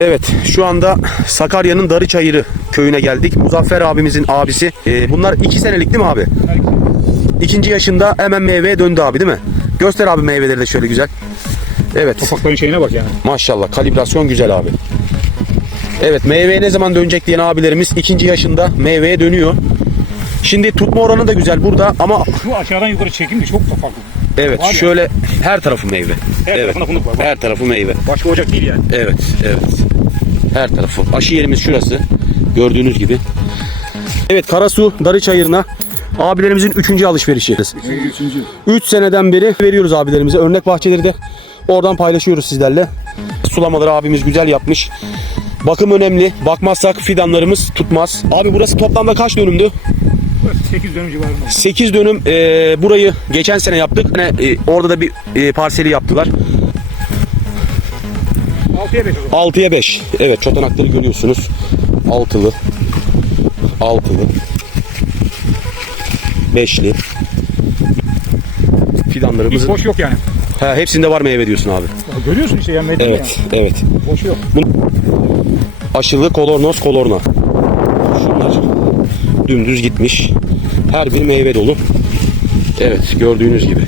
Evet şu anda Sakarya'nın Darıçayırı köyüne geldik. Muzaffer abimizin abisi. Ee, bunlar iki senelik değil mi abi? İkinci yaşında hemen meyveye döndü abi değil mi? Göster abi meyveleri de şöyle güzel. Evet Topakların şeyine bak yani. maşallah kalibrasyon güzel abi. Evet meyveye ne zaman dönecek diyen abilerimiz ikinci yaşında meyveye dönüyor. Şimdi tutma oranı da güzel burada ama Şu aşağıdan yukarı çekim de çok topaklı. evet Var ya. şöyle her tarafı meyve. Her evet. tarafında fındık var. Her tarafı meyve. Başka ocak değil yani. Evet, evet. Her tarafı. Aşı yerimiz şurası. Gördüğünüz gibi. Evet, Karasu Darıçayırı'na abilerimizin üçüncü alışverişi. Üçüncü. 3 seneden beri veriyoruz abilerimize. Örnek bahçeleri de oradan paylaşıyoruz sizlerle. Sulamaları abimiz güzel yapmış. Bakım önemli. Bakmazsak fidanlarımız tutmaz. Abi burası toplamda kaç dönümdü? 8 dönüm civarında. 8 dönüm e, burayı geçen sene yaptık. Hani, e, orada da bir e, parseli yaptılar. 6'ya 5 o zaman. 6'ya 5. Evet çotanakları görüyorsunuz. Altılı. Altılı. Beşli. Hiç Fidanlarımızın. boş yok yani. Ha, hepsinde var meyve diyorsun abi. Ya görüyorsun işte ya medya Evet, evet. yani. Boş yok. Aşılı kolornoz kolorna. Şunlar dümdüz gitmiş. Her bir meyve dolu. Evet gördüğünüz gibi.